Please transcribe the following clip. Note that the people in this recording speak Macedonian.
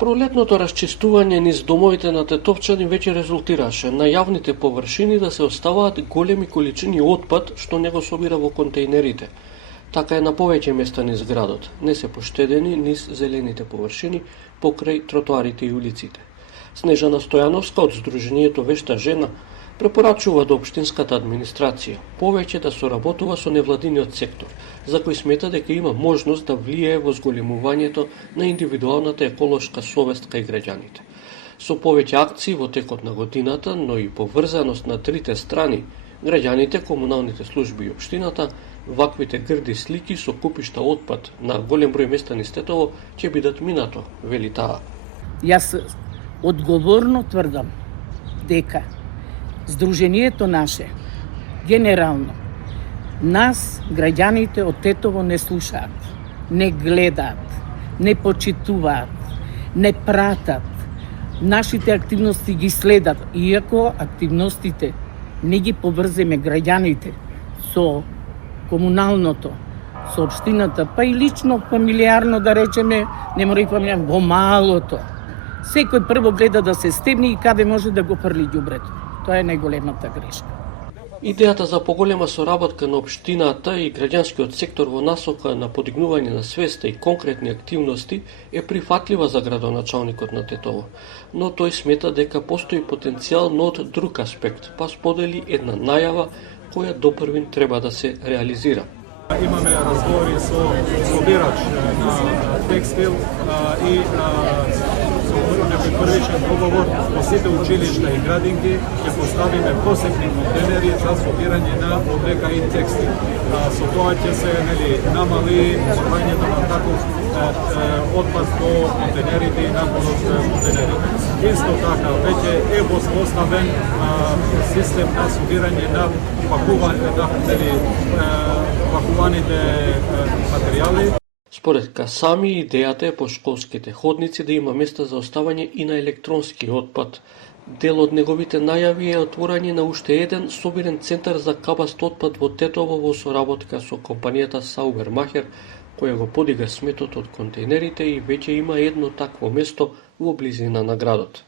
Пролетното расчистување низ домовите на тетовчани веќе резултираше на јавните површини да се оставаат големи количини отпад што не го собира во контејнерите. Така е на повеќе места низ градот. Не се поштедени низ зелените површини покрај тротоарите и улиците. Снежана Стојановска од Сдруженијето Вешта жена препорачува до општинската администрација повеќе да соработува со невладиниот сектор, за кој смета дека има можност да влијае во зголемувањето на индивидуалната еколошка совест кај граѓаните. Со повеќе акции во текот на годината, но и поврзаност на трите страни, граѓаните, комуналните служби и општината, ваквите грди слики со купишта отпад на голем број места низ Тетово ќе бидат минато, вели таа. Јас одговорно тврдам дека Сдруженијето наше, генерално, нас, граѓаните од Тетово не слушаат, не гледаат, не почитуваат, не пратат. Нашите активности ги следат, иако активностите не ги поврземе граѓаните со комуналното, со општината, па и лично, фамилиарно да речеме, не мора и фамилиарно, во малото. Секој прво гледа да се стебни и каде може да го фрли ѓубрето. Тоа е најголемата грешка. Идејата за поголема соработка на општината и граѓанскиот сектор во насока на подигнување на свеста и конкретни активности е прифатлива за градоначалникот на Тетово, но тој смета дека постои потенцијал од друг аспект, па сподели една најава која допрвин треба да се реализира. Имаме разговори со собирач на текстил и некој првичен договор во сите училишта и градинки ќе поставиме посебни контейнери за собирање на облека и текстил. Со тоа ќе се намали собирањето на таков отпад во контейнерите и напорот контейнерите. Исто така, веќе е воспоставен систем на собирање на пакуваните материјали. Според Касами, идејата е по школските ходници да има места за оставање и на електронски отпад. Дел од неговите најави е отворање на уште еден собирен центар за кабаст отпад во Тетово во соработка со компанијата Саубермахер, која го подига сметот од контейнерите и веќе има едно такво место во близина на градот.